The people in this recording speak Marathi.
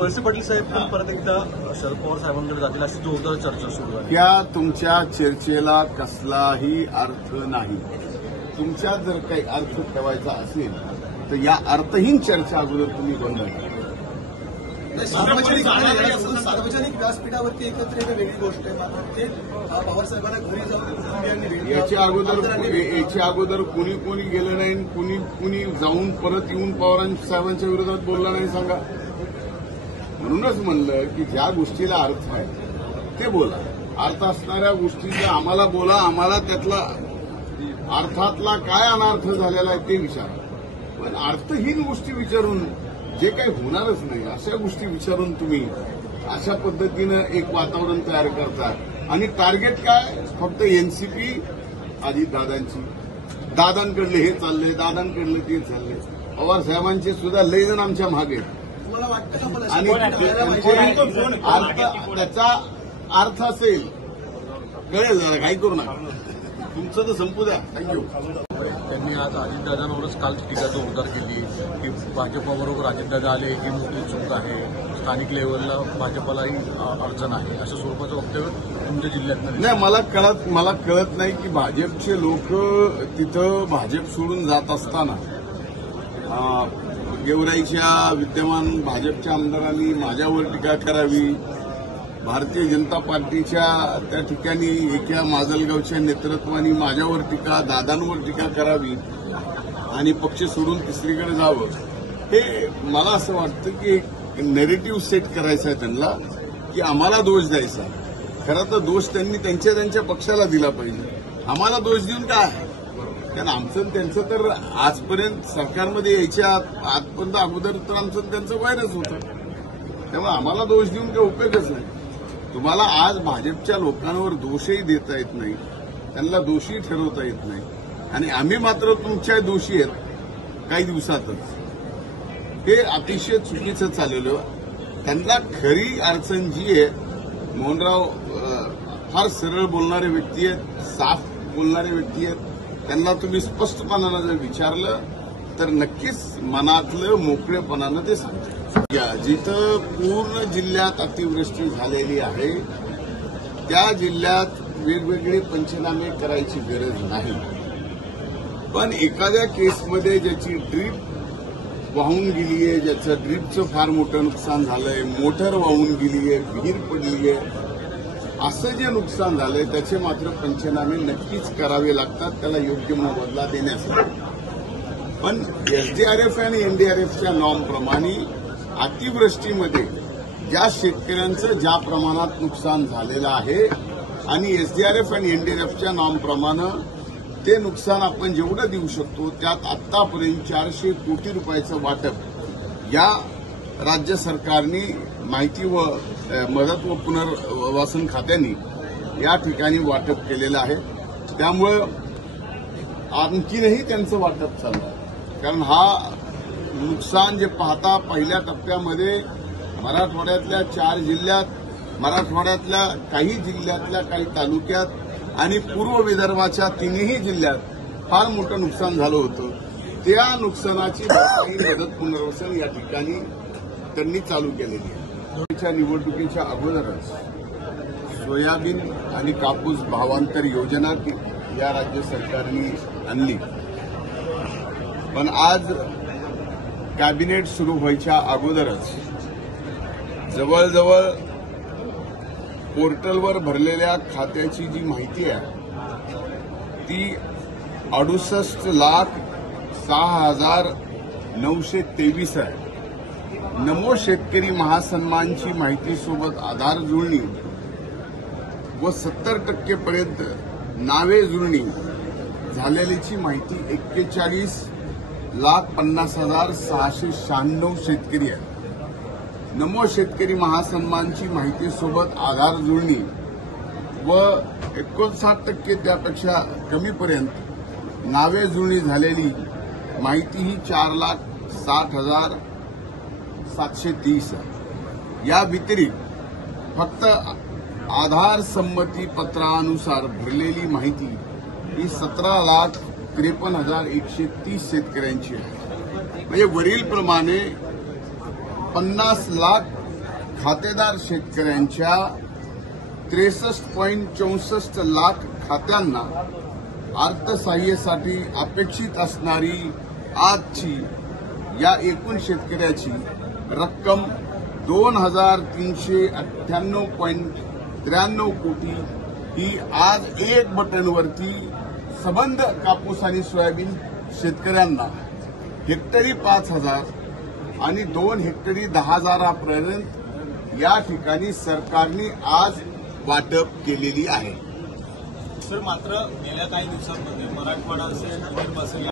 वळसे पाटील साहेब पण परत एकदा शरद पवार साहेबांकडे जातील अशी जोरदार चर्चा सुरू आहे. या तुमच्या चर्चेला कसलाही अर्थ नाही. तुमच्या जर काही अर्थ ठेवायचा असेल तर या अर्थहीन चर्चा अगोदर तुम्ही बंद करा. सार्वजनिक व्यासपीठावरती एकत्र येणं वेगळी गोष्ट आहे. मात्र ते पवारसाहेबांना घरी जाऊन याच्या अगोदर कुणी गेलं नाही, कुणी जाऊन परत येऊन पवार साहेबांच्या विरोधात बोलला नाही सांगा. म्हणूनच म्हणलं की ज्या गोष्टीला अर्थ आहे ते बोला. अर्थ असणाऱ्या गोष्टीचा आम्हाला बोला, आम्हाला त्यातला अर्थातला काय अनर्थ झालेला आहे ते विचारा. पण अर्थहीन गोष्टी विचारून जे काही होणारच नाही अशा गोष्टी विचारून तुम्ही अशा पद्धतीनं एक वातावरण तयार करता. आणि टार्गेट काय? फक्त एनसीपी अजितदादांची. दादांकडले हे चाललंय, दादांकडलं ते चाललंय. पवार साहेबांचे सुद्धा लय जण आमच्या मागे. आणि त्याचा अर्थ असेल कळेल. जरा काही करू नका, तुमचं तर संपू द्या. थँक्यू. त्यांनी आज अजितदादांवरच काल टीका जोरदार केली की भाजपाबरोबर अजितदादा आले ही मोठी चूक आहे, स्थानिक लेवलला भाजपालाही अडचण आहे, अशा स्वरूपाचं वक्तव्य तुमच्या जिल्ह्यात नाही. मला कळत नाही की भाजपचे लोक तिथं भाजप सोडून जात असताना गेवराईच्या विद्यमान भाजपच्या आमदारांनी माझ्यावर टीका करावी, भारतीय जनता पार्टीच्या त्या ठिकाणी एका माजलगावच्या नेतृत्वाने माझ्यावर टीका, दादांवर टीका करावी आणि पक्ष सोडून तिसरीकडे जावं, हे मला असं वाटतं की एक नेरेटिव्ह सेट करायचा आहे त्यांना की आम्हाला दोष द्यायचा. खरं तर दोष त्यांनी त्यांच्या पक्षाला दिला पाहिजे. आम्हाला दोष देऊन काय? कारण आमचं त्यांचं तर आजपर्यंत सरकारमध्ये यायच्या आजपर्यंत अगोदर तर आमचं त्यांचं वैरच होतं. त्यामुळे आम्हाला दोष देऊन काही उपयोगच नाही. तुम्हाला आज भाजपच्या लोकांवर दोषही देता येत नाही, त्यांना दोषी ठरवता येत नाही. आणि आम्ही मात्र तुमच्या दोषी आहेत काही दिवसातच. हे अतिशय चुकीचं चाललेलं. त्यांना खरी अडचण जी आहे, मोहनराव फार सरळ बोलणारे व्यक्ती आहेत, साफ बोलणारे व्यक्ती आहेत. त्यांना तुम्ही स्पष्टपणानं जर विचारलं तर नक्कीच मनातलं मोकळेपणानं ते सांगतात. जिथं पूर्ण जिल्ह्यात अतिवृष्टी झालेली आहे त्या जिल्ह्यात वेगवेगळे पंचनामे करायची गरज नाही. पण एखाद्या केसमध्ये ज्याची ड्रीप वाहून गेलीये, ज्याचं ड्रीपचं फार मोठं नुकसान झालंय, मोटर वाहून गेलीये, विहीर पडलीये, असं जे नुकसान झालंय त्याचे मात्र पंचनामे नक्कीच करावे लागतात, त्याला योग्य मोबदला देण्यासाठी. पण एसडीआरएफ आणि एनडीआरएफच्या नॉर्मप्रमाणे अतिवृष्टीमध्ये ज्या शेतकऱ्यांचं ज्या प्रमाणात नुकसान झालेलं आहे आणि एसडीआरएफ आणि एनडीआरएफच्या नॉर्मप्रमाणे ते नुकसान आपण जेवढं देऊ शकतो त्यात आतापर्यंत 400 कोटी रुपयाचं वाटप या राज्य सरकारने माहिती व मदत व पुनर्वसन खात्यांनी या ठिकाणी वाटप केलेलं आहे. त्यामुळं आणखीनही त्यांचं वाटप चाललं आहे. कारण हा नुकसान जे पाहता पहिल्या टप्प्यामध्ये मराठवाड्यातल्या 4 जिल्ह्यात, मराठवाड्यातल्या काही जिल्ह्यातल्या काही तालुक्यात आणि पूर्व विदर्भाच्या 3ही जिल्ह्यात फार मोठं नुकसान झालं होतं. त्या नुकसानाची मदत पुनर्वसन या ठिकाणी त्यांनी चालू केलेली आहे. निवडणुकीच्या अगोदरच सोयाबीन आणि कापूस भावांतर योजना या राज्य सरकारने आणली. पण आज कॅबिनेट सुरू व्हायच्या अगोदरच जवळजवळ पोर्टलवर भरलेल्या खात्याची जी माहिती आहे ती 68,06,923 आहे. नमो शेतकरी महासन्मानची माहितीसोबत आधार जुळणी व 70% पर्यंत नावे जुळणी झालेलीची माहिती 41,50,696 शेतकरी आहेत. नमो शेतकरी महासन्मानची माहितीसोबत आधार जुळणी व 59% त्यापेक्षा कमीपर्यंत नावे जुळणी झालेली माहिती ही 4,60,730 आहे. या व्यतिरिक्त फक्त आधार संमती पत्रानुसार भरलेली माहिती ही 17,53,130 शेतकऱ्यांची आहे. म्हणजे वरीलप्रमाणे 50 लाख खातेदार शेतकऱ्यांच्या 63.64 लाख खात्यांना अर्थसहाय्यासाठी अपेक्षित असणारी आजची या एकूण शेतकऱ्याची रक्कम 2,398.93 कोटी ही आज एक बटनवरती सबंध कापूस आणि सोयाबीन शेतकऱ्यांना हेक्टरी 5,000 आणि 2 हेक्टरी 10,000 पर्यंत या ठिकाणी सरकारने आज वाटप केलेली आहे. सर, मात्र गेल्या काही दिवसांमध्ये मराठवाडा असेल, विदर्भ असेल